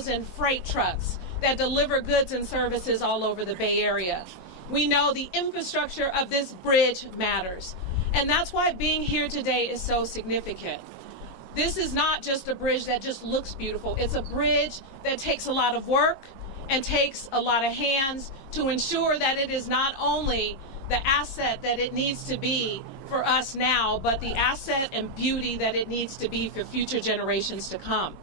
1,000 freight trucks that deliver goods and services all over the Bay Area. We know the infrastructure of this bridge matters. And that's why being here today is so significant. This is not just a bridge that just looks beautiful. It's a bridge that takes a lot of work and takes a lot of hands to ensure that it is not only the asset that it needs to be for us now, but the asset and beauty that it needs to be for future generations to come.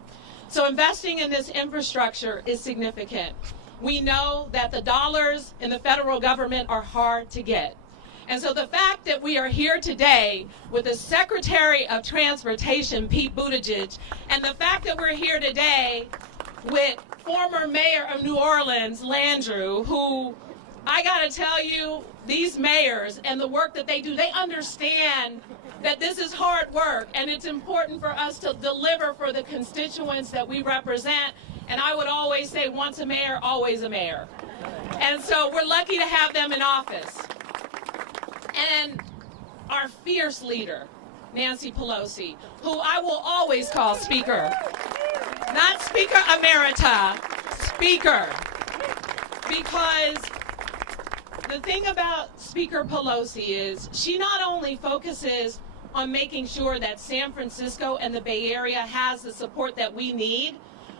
So investing in this infrastructure is significant. We know that the dollars in the federal government are hard to get. And so the fact that we are here today with the Secretary of Transportation, Pete Buttigieg, and the fact that we're here today with former Mayor of New Orleans, Landrieu, who, I gotta tell you, these mayors and the work that they do, they understand that this is hard work, and it's important for us to deliver for the constituents that we represent. And I would always say, once a mayor, always a mayor. And so we're lucky to have them in office. And our fierce leader, Nancy Pelosi, who I will always call Speaker. Not Speaker Emerita, Speaker. Because the thing about Speaker Pelosi is she not only focuses on making sure that San Francisco and the Bay Area has the support that we need,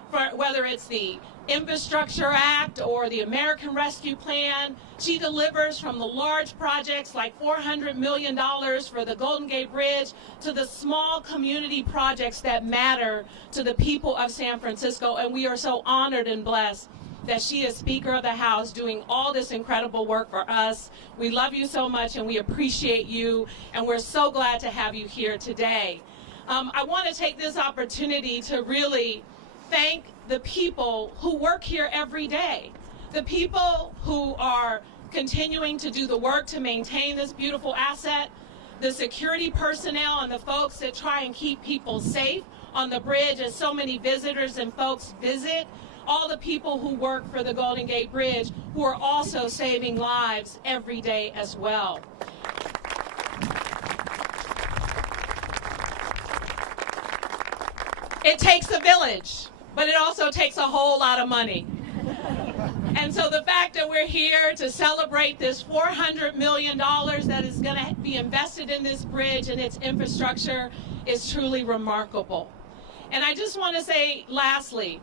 for whether it's the Infrastructure Act or the American Rescue Plan. She delivers from the large projects like $400 million for the Golden Gate Bridge to the small community projects that matter to the people of San Francisco. And we are so honored and blessed that she is Speaker of the House doing all this incredible work for us. We love you so much and we appreciate you, and we're so glad to have you here today. I want to take this opportunity to really thank the people who work here every day, the people who are continuing to do the work to maintain this beautiful asset, the security personnel and the folks that try and keep people safe on the bridge as so many visitors and folks visit, all the people who work for the Golden Gate Bridge who are also saving lives every day as well. It takes a village, but it also takes a whole lot of money. And so the fact that we're here to celebrate this $400 million that is going to be invested in this bridge and its infrastructure is truly remarkable. And I just want to say, lastly,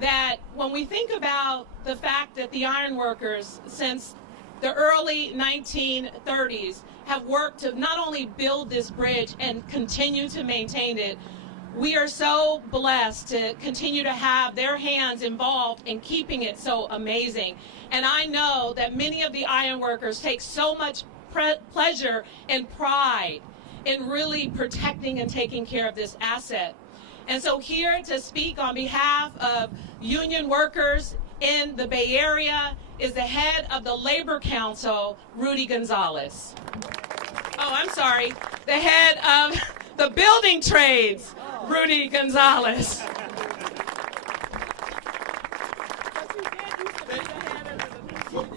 that when we think about the fact that the ironworkers since the early 1930s have worked to not only build this bridge and continue to maintain it, we are so blessed to continue to have their hands involved in keeping it so amazing. And I know that many of the ironworkers take so much pleasure and pride in really protecting and taking care of this asset. And so here to speak on behalf of union workers in the Bay Area is the head of the Labor Council, Rudy Gonzalez. Oh, I'm sorry, the head of the building trades, Rudy Gonzalez.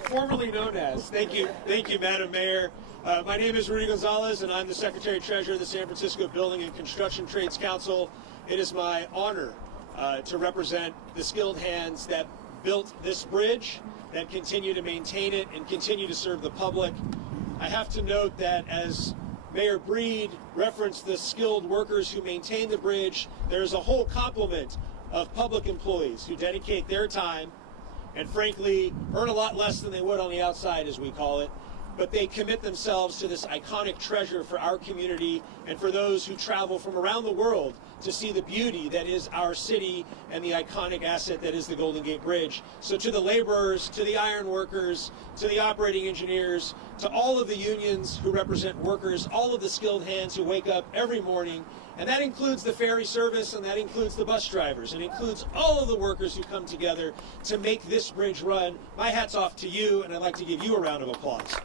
Formerly known as. Thank you, Madam Mayor. My name is Rudy Gonzalez, and I'm the Secretary Treasurer of the San Francisco Building and Construction Trades Council. It is my honor to represent the skilled hands that built this bridge, that continue to maintain it, and continue to serve the public. I have to note that as Mayor Breed referenced the skilled workers who maintain the bridge, there's a whole complement of public employees who dedicate their time and frankly earn a lot less than they would on the outside, as we call it, but they commit themselves to this iconic treasure for our community and for those who travel from around the world to see the beauty that is our city and the iconic asset that is the Golden Gate Bridge. So to the laborers, to the iron workers, to the operating engineers, to all of the unions who represent workers, all of the skilled hands who wake up every morning, and that includes the ferry service, and that includes the bus drivers, and includes all of the workers who come together to make this bridge run. My hat's off to you, and I'd like to give you a round of applause.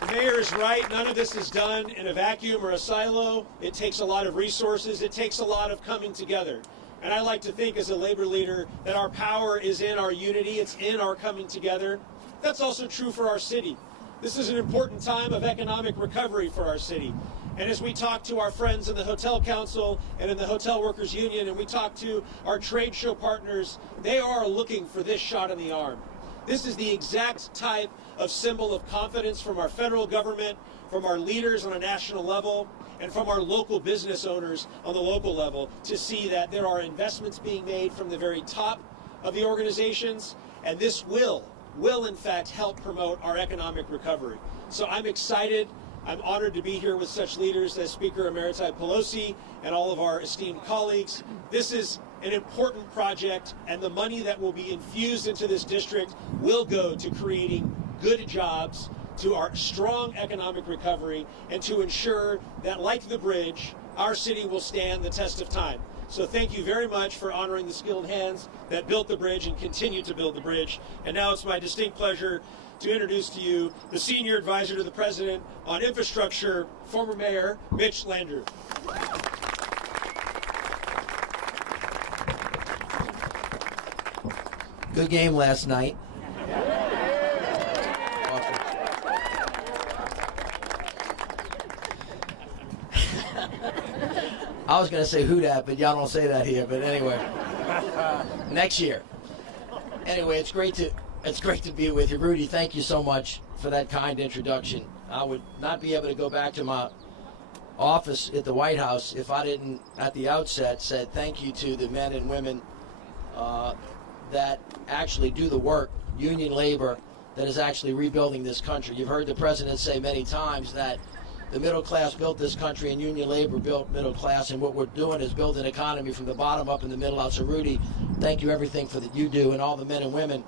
The mayor is right. None of this is done in a vacuum or a silo. It takes a lot of resources. It takes a lot of coming together. And I like to think as a labor leader that our power is in our unity. It's in our coming together. That's also true for our city. This is an important time of economic recovery for our city. And as we talk to our friends in the Hotel Council and in the Hotel Workers Union, and we talk to our trade show partners, they are looking for this shot in the arm. This is the exact type of symbol of confidence from our federal government, from our leaders on a national level, and from our local business owners on the local level, to see that there are investments being made from the very top of the organizations, and this will in fact help promote our economic recovery. So I'm excited. I'm honored to be here with such leaders as Speaker Emerita Pelosi and all of our esteemed colleagues. This is an important project, and the money that will be infused into this district will go to creating good jobs, to our strong economic recovery, and to ensure that, like the bridge, our city will stand the test of time. So thank you very much for honoring the skilled hands that built the bridge and continue to build the bridge. And now it's my distinct pleasure to introduce to you the Senior Advisor to the President on Infrastructure, former Mayor Mitch Landrieu. Good game last night. I was going to say who dat, but y'all don't say that here. But anyway, next year. Anyway, it's great to be with you, Rudy. Thank you so much for that kind introduction. I would not be able to go back to my office at the White House if I didn't, at the outset, said thank you to the men and women that actually do the work, union labor, that is actually rebuilding this country. You've heard the president say many times that the middle class built this country and union labor built middle class, and what we're doing is build an economy from the bottom up and the middle out. So Rudy, thank you everything for that you do, and all the men and women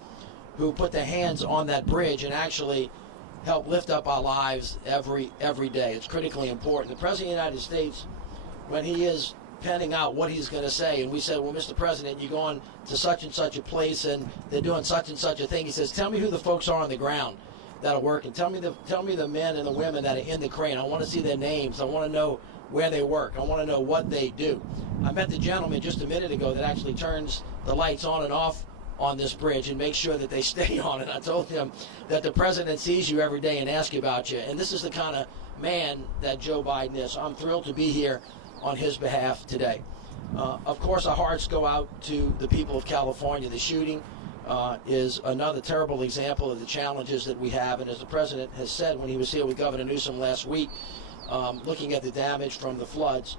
who put their hands on that bridge and actually help lift up our lives every day. It's critically important. The President of the United States, when he is penning out what he's going to say, and we said, well, Mr. President, you're going to such and such a place and they're doing such and such a thing. He says, tell me who the folks are on the ground that'll work, and tell me the men and the women that are in the crane. I want to see their names. I want to know where they work. I want to know what they do. I met the gentleman just a minute ago that actually turns the lights on and off on this bridge and make sure that they stay on. And I told him that the president sees you every day and asks about you. And this is the kind of man that Joe Biden is. I'm thrilled to be here on his behalf today. Of course, our hearts go out to the people of California. The shooting is another terrible example of the challenges that we have. And as the president has said when he was here with Governor Newsom last week, looking at the damage from the floods,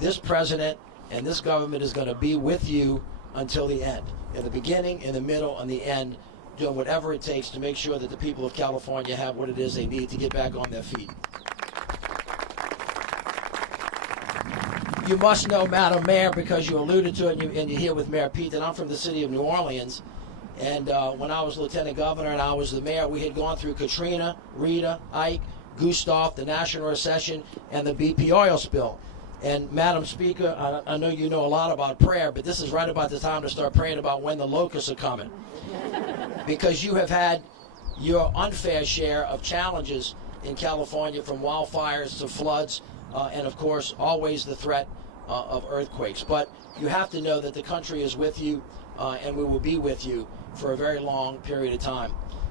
this president and this government is going to be with you until the end, in the beginning, in the middle, and the end, doing whatever it takes to make sure that the people of California have what it is they need to get back on their feet. You must know, Madam Mayor, because you alluded to it and you're here with Mayor Pete, that I'm from the city of New Orleans. And when I was lieutenant governor and I was the mayor, we had gone through Katrina, Rita, Ike, Gustav, the national recession, and the BP oil spill. And Madam Speaker, I know you know a lot about prayer, but this is right about the time to start praying about when the locusts are coming. Because you have had your unfair share of challenges in California, from wildfires to floods, and of course always the threat of earthquakes. But you have to know that the country is with you, and we will be with you for a very long period of time.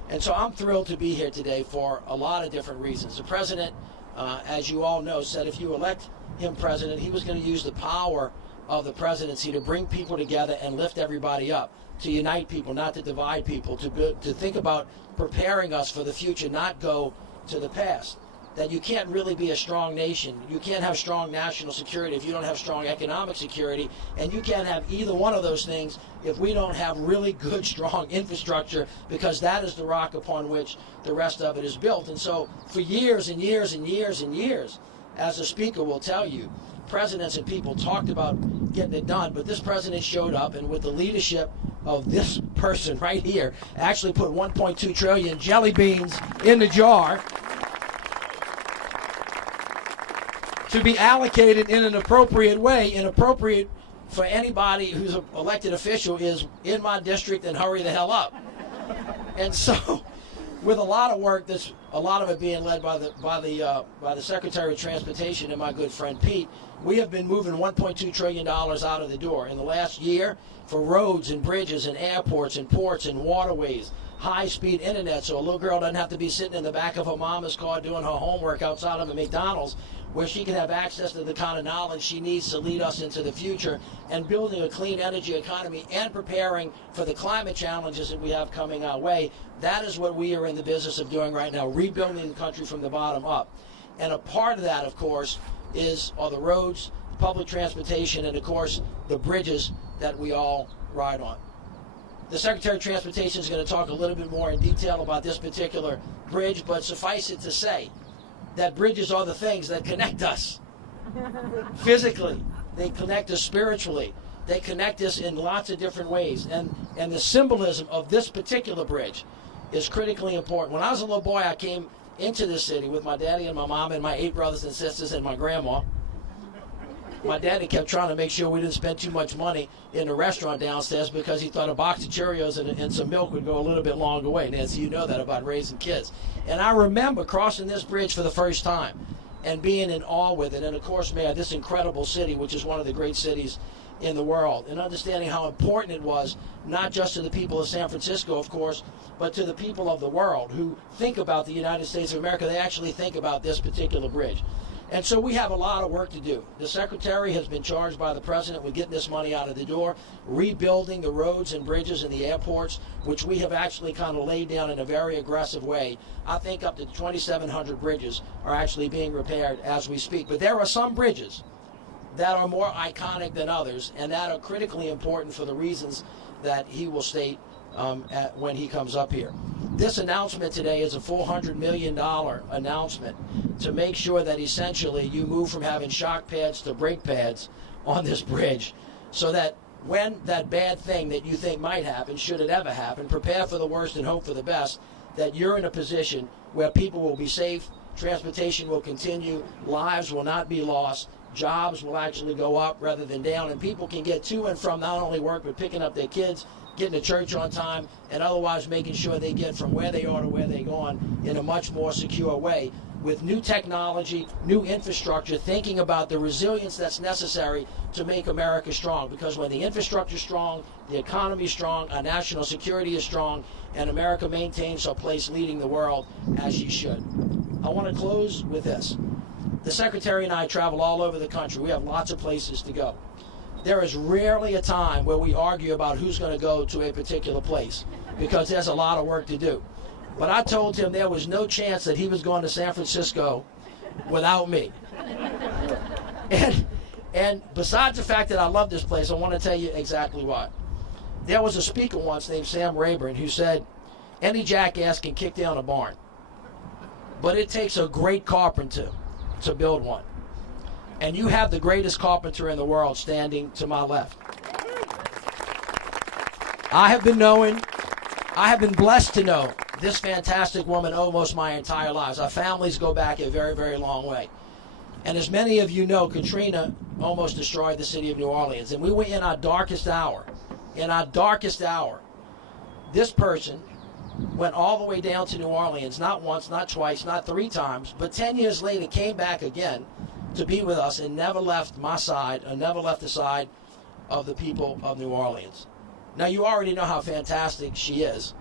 And so I'm thrilled to be here today for a lot of different reasons. The president, as you all know, said if you elect him president, he was going to use the power of the presidency to bring people together and lift everybody up, to unite people, not to divide people, to think about preparing us for the future, not go to the past. That you can't really be a strong nation. You can't have strong national security if you don't have strong economic security, and you can't have either one of those things if we don't have really good, strong infrastructure, because that is the rock upon which the rest of it is built. And so for years and years and years and years, as the Speaker will tell you, presidents and people talked about getting it done, but this president showed up, and with the leadership of this person right here, actually put 1.2 trillion jelly beans in the jar to be allocated in an appropriate way. Inappropriate for anybody who's an elected official is in my district and hurry the hell up. And so, with a lot of work, a lot of it being led by the Secretary of Transportation and my good friend Pete, we have been moving $1.2 trillion out of the door in the last year for roads and bridges and airports and ports and waterways, high-speed internet, so a little girl doesn't have to be sitting in the back of her mama's car doing her homework outside of a McDonald's, where she can have access to the kind of knowledge she needs to lead us into the future, and building a clean energy economy and preparing for the climate challenges that we have coming our way. That is what we are in the business of doing right now, rebuilding the country from the bottom up. And a part of that, of course, are the roads, public transportation, and of course the bridges that we all ride on. The Secretary of Transportation is going to talk a little bit more in detail about this particular bridge, but suffice it to say that bridges are the things that connect us physically. They connect us spiritually. They connect us in lots of different ways. And the symbolism of this particular bridge is critically important. When I was a little boy, I came into this city with my daddy and my mom and my 8 brothers and sisters and my grandma. My daddy kept trying to make sure we didn't spend too much money in the restaurant downstairs because he thought a box of Cheerios and some milk would go a little bit longer way. Nancy, you know that about raising kids. And I remember crossing this bridge for the first time and being in awe with it. And of course, Mayor, this incredible city, which is one of the great cities in the world, and understanding how important it was, not just to the people of San Francisco, of course, but to the people of the world who think about the United States of America. They actually think about this particular bridge. And so we have a lot of work to do. The Secretary has been charged by the President with getting this money out of the door, rebuilding the roads and bridges and the airports, which we have actually kind of laid down in a very aggressive way. I think up to 2,700 bridges are actually being repaired as we speak. But there are some bridges that are more iconic than others, and that are critically important for the reasons that he will state when he comes up here. This announcement today is a $400 million announcement to make sure that essentially you move from having shock pads to brake pads on this bridge, so that when that bad thing that you think might happen, should it ever happen, prepare for the worst and hope for the best, that you're in a position where people will be safe, transportation will continue, lives will not be lost, jobs will actually go up rather than down, and people can get to and from not only work but picking up their kids, getting to church on time, and otherwise making sure they get from where they are to where they're going in a much more secure way, with new technology, new infrastructure, thinking about the resilience that's necessary to make America strong. Because when the infrastructure is strong, the economy is strong, our national security is strong, and America maintains her place leading the world as she should. I want to close with this. The Secretary and I travel all over the country. We have lots of places to go. There is rarely a time where we argue about who's going to go to a particular place, because there's a lot of work to do. But I told him there was no chance that he was going to San Francisco without me. And besides the fact that I love this place, I want to tell you exactly why. There was a speaker once named Sam Rayburn who said, any jackass can kick down a barn, but it takes a great carpenter to build one. And you have the greatest carpenter in the world standing to my left. I have been blessed to know this fantastic woman almost my entire lives. Our families go back a very, very long way. And as many of you know, Katrina almost destroyed the city of New Orleans. And we were in our darkest hour. In our darkest hour, this person went all the way down to New Orleans, not once, not twice, not 3 times, but 10 years later came back again to be with us and never left my side, and never left the side of the people of New Orleans. Now, you already know how fantastic she is,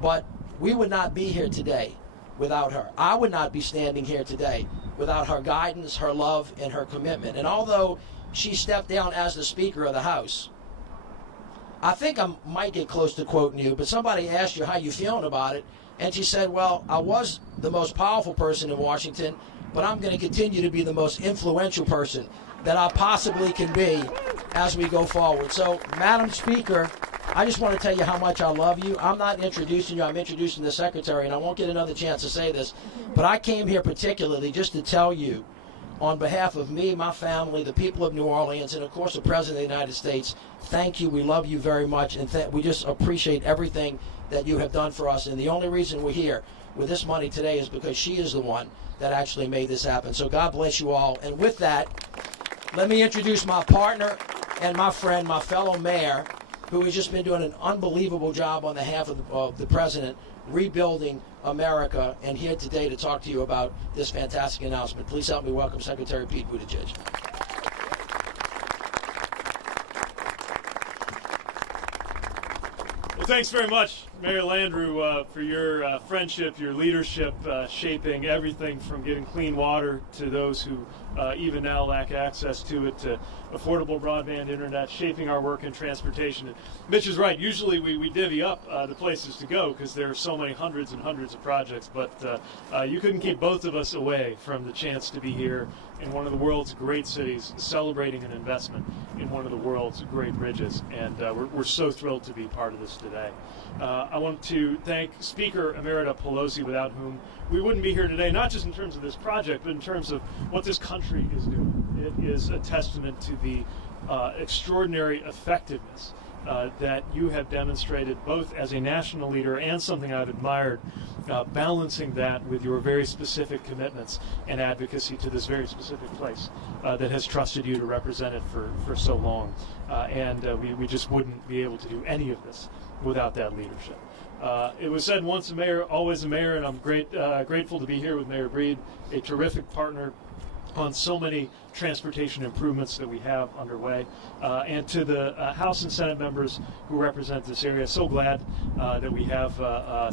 but we would not be here today without her. I would not be standing here today without her guidance, her love, and her commitment. And although she stepped down as the Speaker of the House, I think I might get close to quoting you, but somebody asked you how you feeling about it, and she said, well, I was the most powerful person in Washington, but I'm going to continue to be the most influential person that I possibly can be as we go forward. So, Madam Speaker, I just want to tell you how much I love you. I'm not introducing you, I'm introducing the Secretary, and I won't get another chance to say this, but I came here particularly just to tell you, on behalf of me, my family, the people of New Orleans, and of course the President of the United States, thank you. We love you very much, and we just appreciate everything that you have done for us. And the only reason we're here with this money today is because she is the one that actually made this happen. So God bless you all. And with that, let me introduce my partner and my friend, my fellow mayor, who has just been doing an unbelievable job on behalf of the President, rebuilding America, and here today to talk to you about this fantastic announcement. Please help me welcome Secretary Pete Buttigieg. Well, thanks very much, Mayor Landrieu, for your friendship, your leadership, shaping everything from getting clean water to those who even now lack access to it, to affordable broadband internet, shaping our work in transportation. And Mitch is right. Usually we divvy up the places to go because there are so many hundreds and hundreds of projects, but you couldn't keep both of us away from the chance to be here in one of the world's great cities, celebrating an investment in one of the world's great bridges. And we're so thrilled to be part of this today. I want to thank Speaker Emerita Pelosi, without whom we wouldn't be here today, not just in terms of this project, but in terms of what this country is doing. It is a testament to the extraordinary effectiveness that you have demonstrated both as a national leader and something I've admired, balancing that with your very specific commitments and advocacy to this very specific place that has trusted you to represent it for so long. And we just wouldn't be able to do any of this without that leadership. It was said, once a mayor, always a mayor, and I'm grateful to be here with Mayor Breed, a terrific partner on so many transportation improvements that we have underway. And to the House and Senate members who represent this area, so glad that we have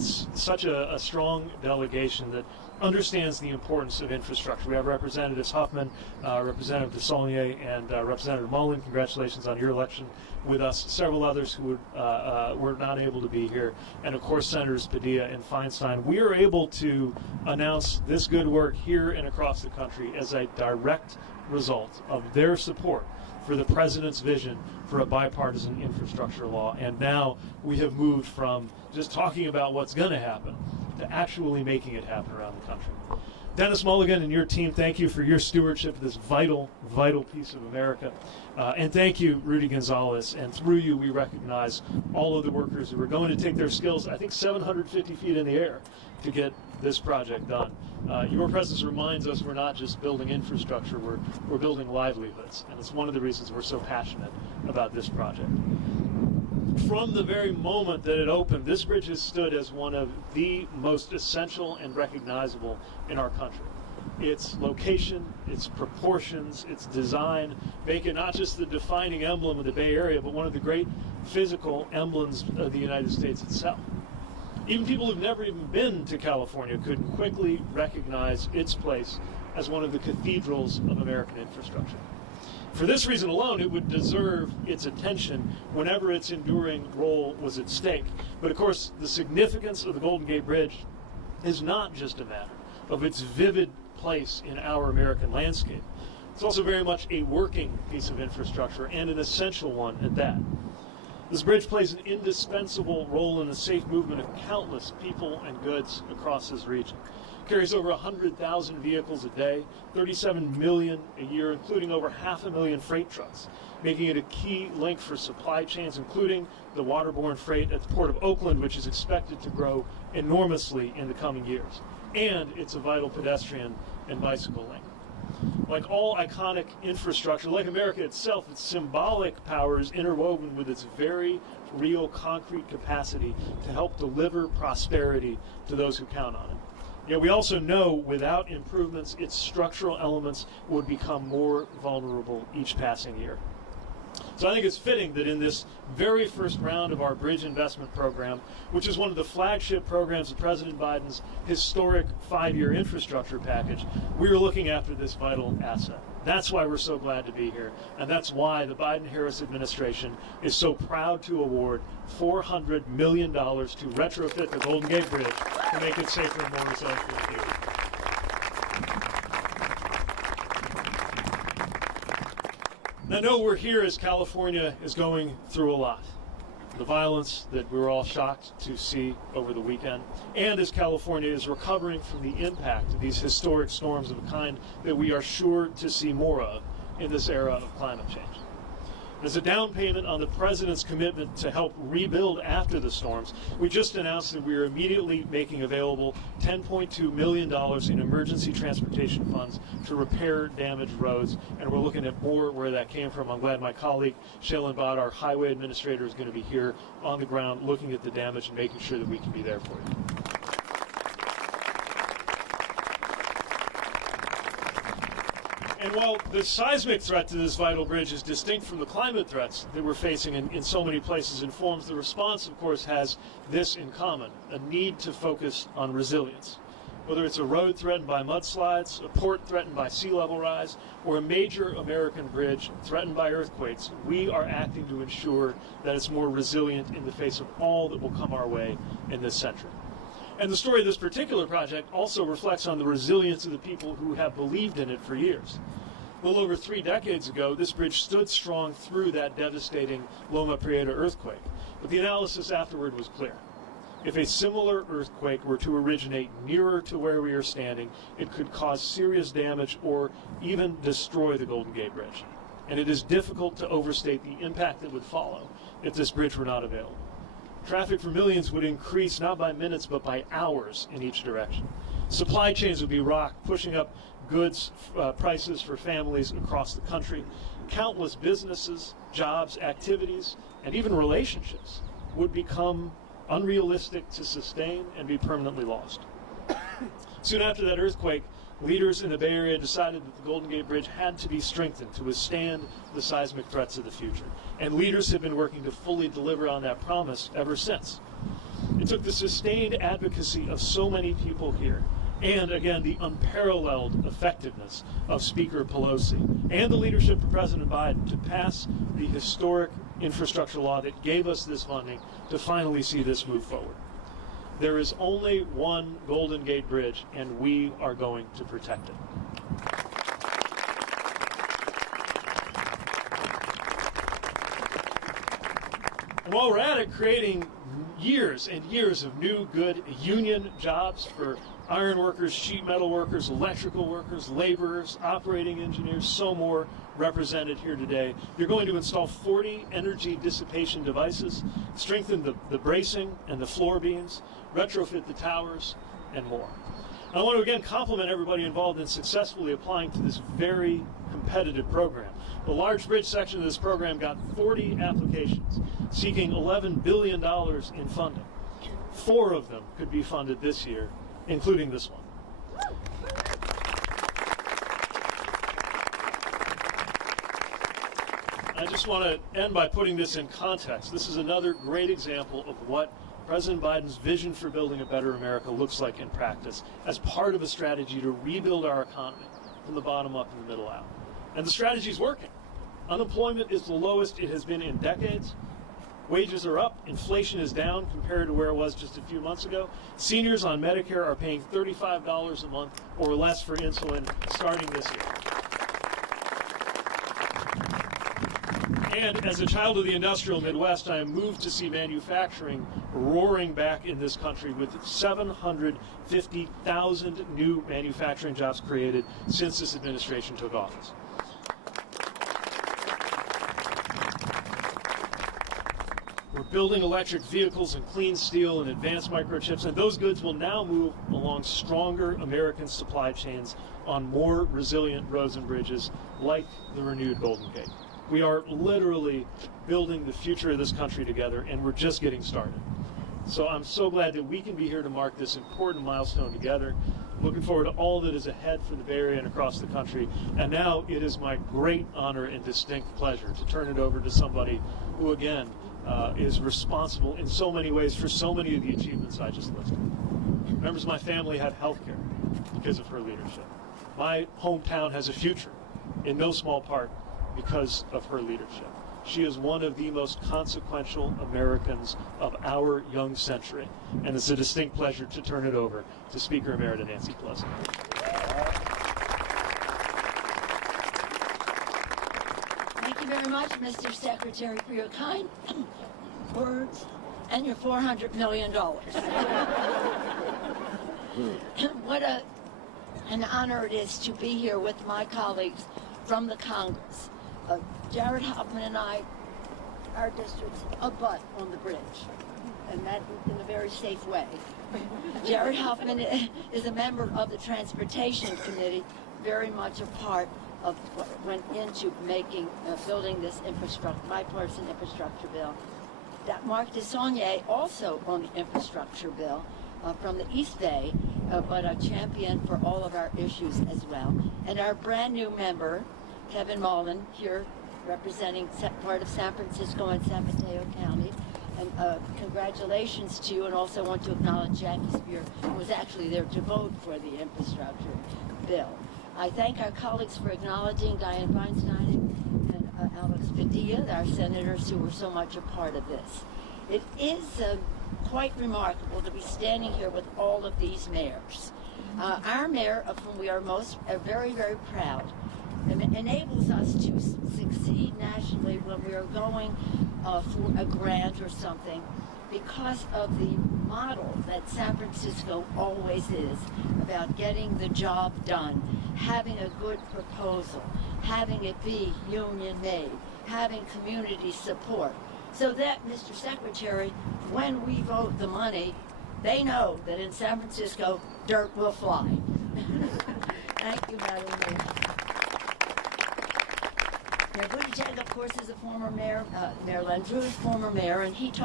such a strong delegation that understands the importance of infrastructure. We have Representatives Huffman, Representative DeSaulnier, and Representative Mullen. Congratulations on your election with us. Several others who were not able to be here. And of course, Senators Padilla and Feinstein. We are able to announce this good work here and across the country as a direct result of their support for the President's vision for a bipartisan infrastructure law. And now we have moved from just talking about what's going to happen to actually making it happen around the country. Dennis Mulligan and your team, thank you for your stewardship of this vital, vital piece of America. And thank you, Rudy Gonzalez. And through you, we recognize all of the workers who are going to take their skills, I think 750 feet in the air, to get this project done. Your presence reminds us we're not just building infrastructure, we're building livelihoods. And it's one of the reasons we're so passionate about this project. From the very moment that it opened, this bridge has stood as one of the most essential and recognizable in our country. Its location, its proportions, its design make it not just the defining emblem of the Bay Area, but one of the great physical emblems of the United States itself. Even people who've never even been to California could quickly recognize its place as one of the cathedrals of American infrastructure. For this reason alone, it would deserve its attention whenever its enduring role was at stake. But of course, the significance of the Golden Gate Bridge is not just a matter of its vivid place in our American landscape. It's also very much a working piece of infrastructure, and an essential one at that. This bridge plays an indispensable role in the safe movement of countless people and goods across this region. It carries over 100,000 vehicles a day, 37 million a year, including over 500,000 freight trucks, making it a key link for supply chains, including the waterborne freight at the Port of Oakland, which is expected to grow enormously in the coming years. And it's a vital pedestrian and bicycle link. Like all iconic infrastructure, like America itself, its symbolic power is interwoven with its very real concrete capacity to help deliver prosperity to those who count on it. Yet we also know without improvements, its structural elements would become more vulnerable each passing year. So I think it's fitting that in this very first round of our bridge investment program, which is one of the flagship programs of President Biden's historic 5-year infrastructure package, we are looking after this vital asset. That's why we're so glad to be here, and that's why the Biden-Harris administration is so proud to award $400 million to retrofit the Golden Gate Bridge to make it safer and more resilient for the future. I know we're here as California is going through a lot. The violence that we were all shocked to see over the weekend, and as California is recovering from the impact of these historic storms of a kind that we are sure to see more of in this era of climate change. As a down payment on the President's commitment to help rebuild after the storms, we just announced that we are immediately making available $10.2 million in emergency transportation funds to repair damaged roads, and we're looking at more where that came from. I'm glad my colleague, Shailin Bhatt, our highway administrator, is going to be here on the ground looking at the damage and making sure that we can be there for you. And And while the seismic threat to this vital bridge is distinct from the climate threats that we're facing in so many places and forms, the response, of course, has this in common: a need to focus on resilience. Whether it's a road threatened by mudslides, a port threatened by sea level rise, or a major American bridge threatened by earthquakes, we are acting to ensure that it's more resilient in the face of all that will come our way in this century. And the story of this particular project also reflects on the resilience of the people who have believed in it for years. A little over 3 decades ago, this bridge stood strong through that devastating Loma Prieta earthquake. But the analysis afterward was clear. If a similar earthquake were to originate nearer to where we are standing, it could cause serious damage or even destroy the Golden Gate Bridge. And it is difficult to overstate the impact that would follow if this bridge were not available. Traffic for millions would increase not by minutes but by hours in each direction. Supply chains would be rocked, pushing up goods prices for families across the country. Countless businesses, jobs, activities, and even relationships would become unrealistic to sustain and be permanently lost. Soon after that earthquake, leaders in the Bay Area decided that the Golden Gate Bridge had to be strengthened to withstand the seismic threats of the future. And leaders have been working to fully deliver on that promise ever since. It took the sustained advocacy of so many people here, and again, the unparalleled effectiveness of Speaker Pelosi and the leadership of President Biden to pass the historic infrastructure law that gave us this funding to finally see this move forward. There is only one Golden Gate Bridge, and we are going to protect it. And while we're at it, creating years and years of new, good union jobs for iron workers, sheet metal workers, electrical workers, laborers, operating engineers, so more represented here today. You're going to install 40 energy dissipation devices, strengthen the bracing and the floor beams, retrofit the towers, and more. And I want to again compliment everybody involved in successfully applying to this very competitive program. The large bridge section of this program got 40 applications, seeking $11 billion in funding. 4 of them could be funded this year, including this one. I just want to end by putting this in context. This is another great example of what President Biden's vision for building a better America looks like in practice as part of a strategy to rebuild our economy from the bottom up and the middle out. And the strategy is working. Unemployment is the lowest it has been in decades. Wages are up. Inflation is down compared to where it was just a few months ago. Seniors on Medicare are paying $35 a month or less for insulin starting this year. And as a child of the industrial Midwest, I am moved to see manufacturing roaring back in this country with 750,000 new manufacturing jobs created since this administration took office. We're building electric vehicles and clean steel and advanced microchips, and those goods will now move along stronger American supply chains on more resilient roads and bridges like the renewed Golden Gate. We are literally building the future of this country together, and we're just getting started. So I'm so glad that we can be here to mark this important milestone together. Looking forward to all that is ahead for the Bay Area and across the country. And now it is my great honor and distinct pleasure to turn it over to somebody who, again, is responsible in so many ways for so many of the achievements I just listed. Members of my family have health care because of her leadership. My hometown has a future, in no small part, because of her leadership. She is one of the most consequential Americans of our young century, and it's a distinct pleasure to turn it over to Speaker Emerita Nancy Pelosi. Thank you very much, Mr. Secretary, for your kind words and your $400 million. What an honor it is to be here with my colleagues from the Congress. Jared Hoffman and I, our districts abut on the bridge, and that in a very safe way. Jared Hoffman is a member of the Transportation Committee, very much a part of what went into making, building this bipartisan infrastructure bill. Mark DeSaulnier, also on the infrastructure bill from the East Bay, but a champion for all of our issues as well. And our brand new member, Kevin Mullen, here representing part of San Francisco and San Mateo County. And congratulations to you, and also want to acknowledge Jackie Spear, who was actually there to vote for the infrastructure bill. I thank our colleagues for acknowledging Dianne Feinstein and Alex Padilla, our senators who were so much a part of this. It is quite remarkable to be standing here with all of these mayors. Our mayor, of whom we are very, very proud, enables us to succeed nationally when we are going for a grant or something, because of the model that San Francisco always is about getting the job done, having a good proposal, having it be union made, having community support. So that, Mr. Secretary, when we vote the money, they know that in San Francisco, dirt will fly. Thank you, Madam Mayor. Mayor Buttigieg, of course, is a former mayor, Mayor Landrieu is former mayor, and Mitch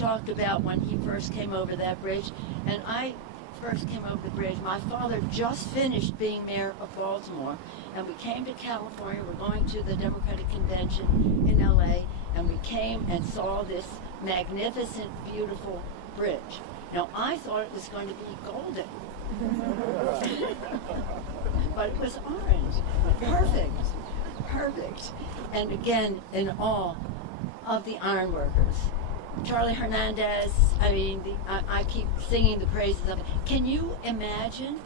talked about when he first came over that bridge, and I first came over the bridge. My father just finished being mayor of Baltimore, and we came to California. We're going to the Democratic Convention in LA, and we came and saw this magnificent, beautiful bridge. Now, I thought it was going to be golden, but it was orange. Perfect. And again, in awe of the ironworkers. Charlie Hernandez, I keep singing the praises of it. Can you imagine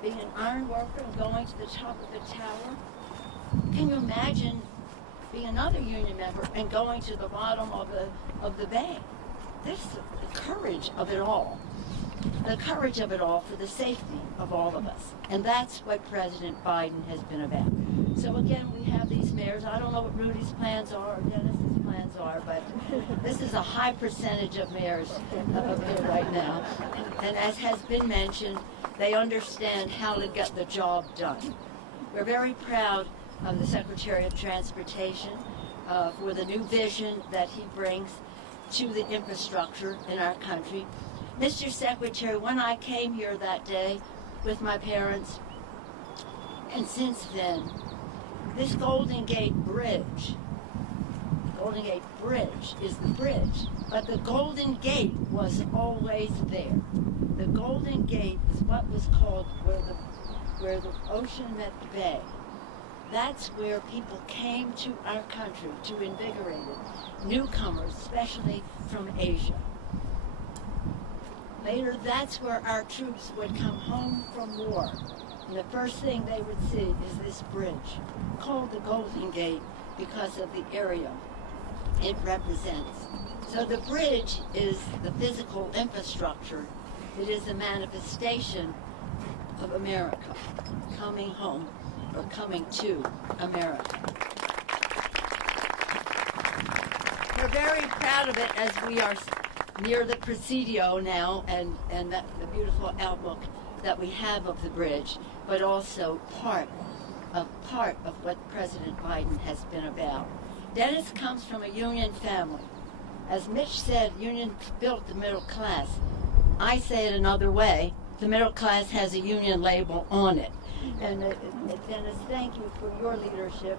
being an ironworker and going to the top of the tower? Can you imagine being another union member and going to the bottom of the bay? This is the courage of it all. The courage of it all for the safety of all of us. And that's what President Biden has been about. So again, we have these mayors. I don't know what Rudy's plans are or Dennis's plans are, but this is a high percentage of mayors up here right now. And as has been mentioned, they understand how to get the job done. We're very proud of the Secretary of Transportation for the new vision that he brings to the infrastructure in our country. Mr. Secretary, when I came here that day with my parents, and since then, this Golden Gate Bridge is the bridge, but the Golden Gate was always there. The Golden Gate is what was called where the ocean met the bay. That's where people came to our country to invigorate it, newcomers, especially from Asia. Later, that's where our troops would come home from war. And the first thing they would see is this bridge, called the Golden Gate because of the area it represents. So the bridge is the physical infrastructure. It is a manifestation of America coming home or coming to America. We're very proud of it as we are near the Presidio now and the beautiful outlook that we have of the bridge, but also part of what President Biden has been about. Dennis comes from a union family. As Mitch said, unions built the middle class. I say it another way. The middle class has a union label on it. And Dennis, thank you for your leadership,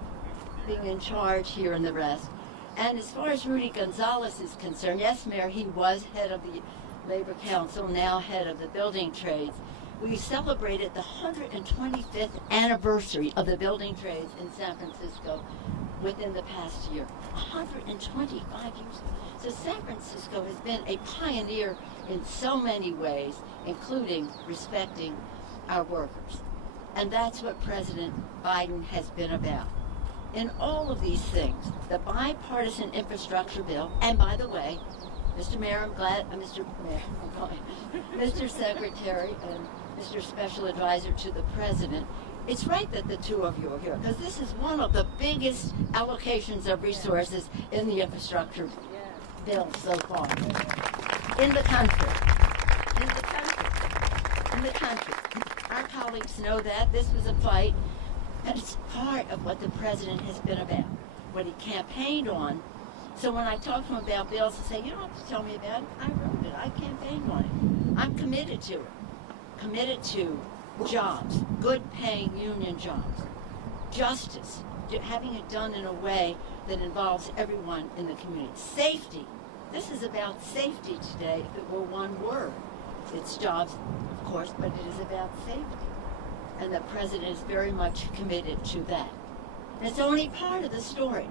being in charge here and the rest. And as far as Rudy Gonzalez is concerned, yes, Mayor, he was head of the Labor Council, now head of the building trades. We celebrated the 125th anniversary of the building trades in San Francisco within the past year. 125 years. So San Francisco has been a pioneer in so many ways, including respecting our workers. And that's what President Biden has been about. In all of these things, the bipartisan infrastructure bill, and by the way, Mr. Mayor, I'm glad, Mr. Secretary and Mr. Special Advisor to the President, it's right that the two of you are here, because this is one of the biggest allocations of resources in the infrastructure bill so far. In the country. Our colleagues know that. This was a fight. And it's part of what the president has been about, what he campaigned on. So when I talk to him about bills, I say, you don't have to tell me about it. I wrote it. I campaigned on I'm committed to it. Committed to jobs, good paying union jobs, justice, having it done in a way that involves everyone in the community. Safety. This is about safety today, if it were one word. It's jobs, of course, but it is about safety. And the president is very much committed to that. And it's only part of the story.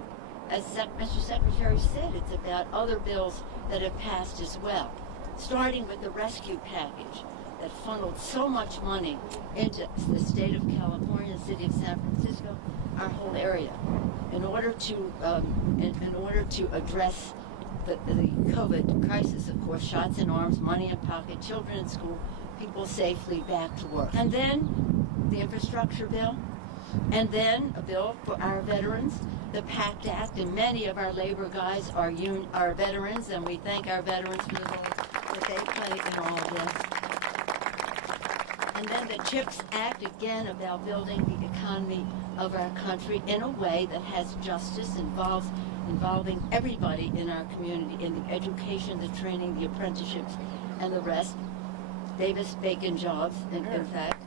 As Mr. Secretary said, it's about other bills that have passed as well, starting with the rescue package that funneled so much money into the state of California, the city of San Francisco, our whole area, in order to address the COVID crisis, of course, shots in arms, money in pocket, children in school, people safely back to work. And then the infrastructure bill, and then a bill for our veterans, the PACT Act, and many of our labor guys are veterans, and we thank our veterans for the role that they play in all of this. And then the CHIPS Act, again, about building the economy of our country in a way that has justice, involving everybody in our community, in the education, the training, the apprenticeships, and the rest. Davis-Bacon jobs, in fact.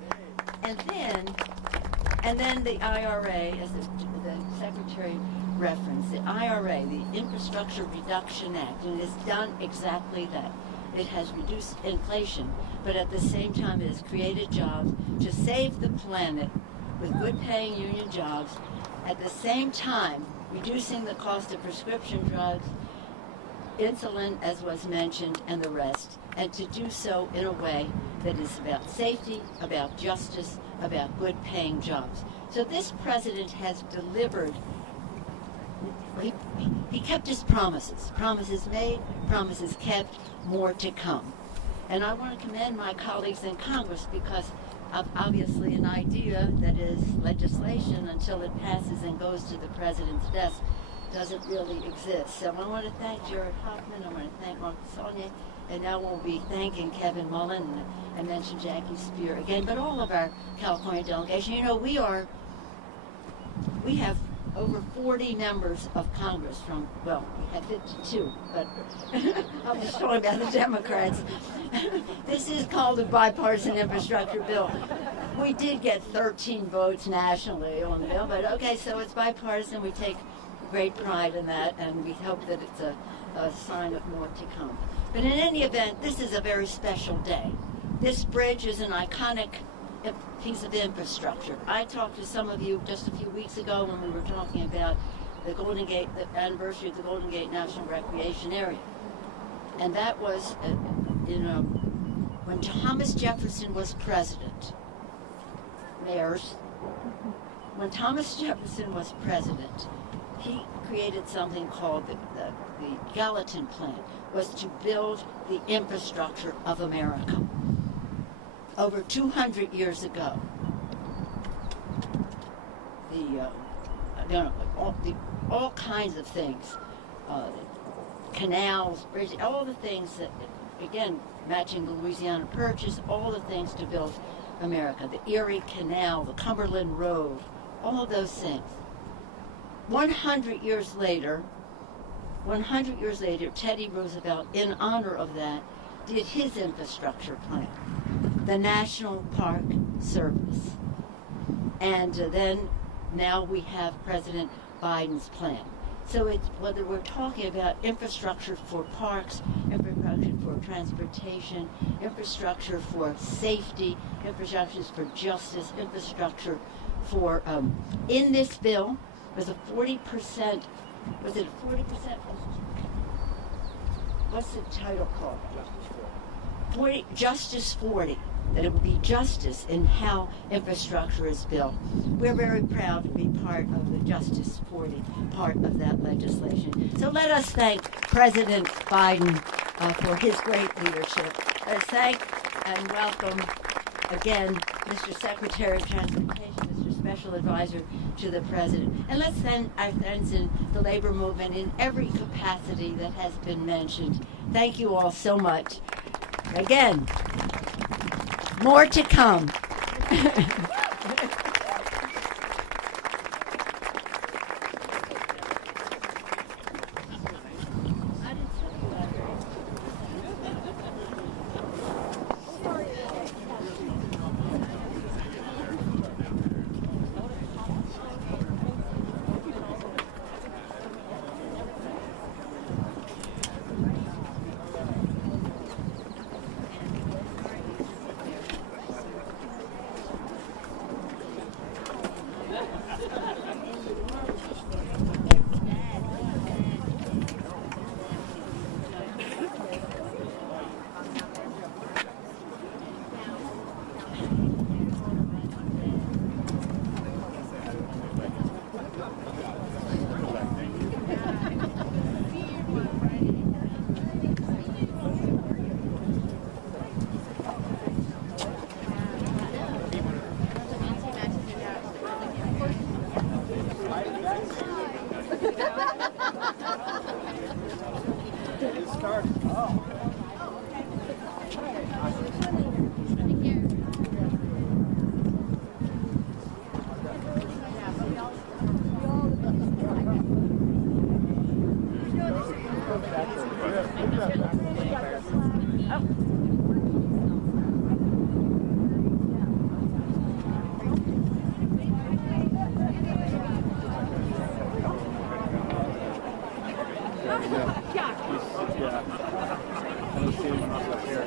And then the IRA, as the Secretary referenced, the IRA, the Infrastructure Reduction Act, and it has done exactly that. It has reduced inflation, but at the same time it has created jobs to save the planet with good-paying union jobs, at the same time reducing the cost of prescription drugs, insulin, as was mentioned, and the rest, and to do so in a way that is about safety, about justice, about good-paying jobs. So this president has delivered. He kept his promises. Promises made, promises kept, more to come. And I want to commend my colleagues in Congress because of obviously an idea that is legislation until it passes and goes to the president's desk doesn't really exist. So I want to thank Jared Hoffman, I want to thank Mark Saunier, and now we'll be thanking Kevin Mullen, and I mentioned Jackie Spear again, but all of our California delegation. You know, we have over 40 members of Congress from, well, we have 52, but I'm just talking about the Democrats. This is called a bipartisan infrastructure bill. We did get 13 votes nationally on the bill, but okay, so it's bipartisan. We take great pride in that, and we hope that it's a sign of more to come. But in any event, this is a very special day. This bridge is an iconic piece of infrastructure. I talked to some of you just a few weeks ago when we were talking about the Golden Gate, the anniversary of the Golden Gate National Recreation Area. And that was, when Thomas Jefferson was president, mayors, when Thomas Jefferson was president, he created something called the Gallatin Plan, was to build the infrastructure of America. Over 200 years ago, all kinds of things, canals, bridges, all the things that, again, matching the Louisiana Purchase, all the things to build America, the Erie Canal, the Cumberland Road, all of those things. 100 years later, Teddy Roosevelt, in honor of that, did his infrastructure plan, the National Park Service. And then now we have President Biden's plan. So it's whether we're talking about infrastructure for parks, infrastructure for transportation, infrastructure for safety, infrastructure for justice, infrastructure for, in this bill, was a 40%, was it a 40%? What's the title called? Justice 40, that it will be justice in how infrastructure is built. We're very proud to be part of the Justice 40 part of that legislation. So let us thank President Biden for his great leadership. Let us thank and welcome again Mr. Secretary of Transportation, Mr. Special Advisor to the President. And let's thank our friends in the labor movement in every capacity that has been mentioned. Thank you all so much. Again, more to come. Yeah. I don't see him up here.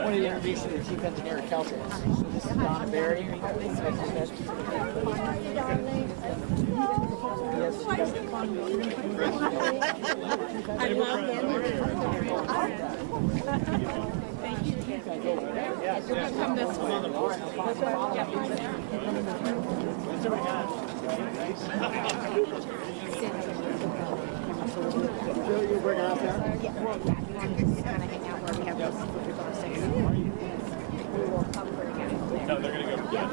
I wanted to introduce you to the Chief Engineer at Caltrans. So this is Donna Berry. I love him. Thank you. Come this way. You're working out there? Yeah, well, yeah. Just kind of hang out where we have those conversations. We will come for again. No, they're going to go. Yeah.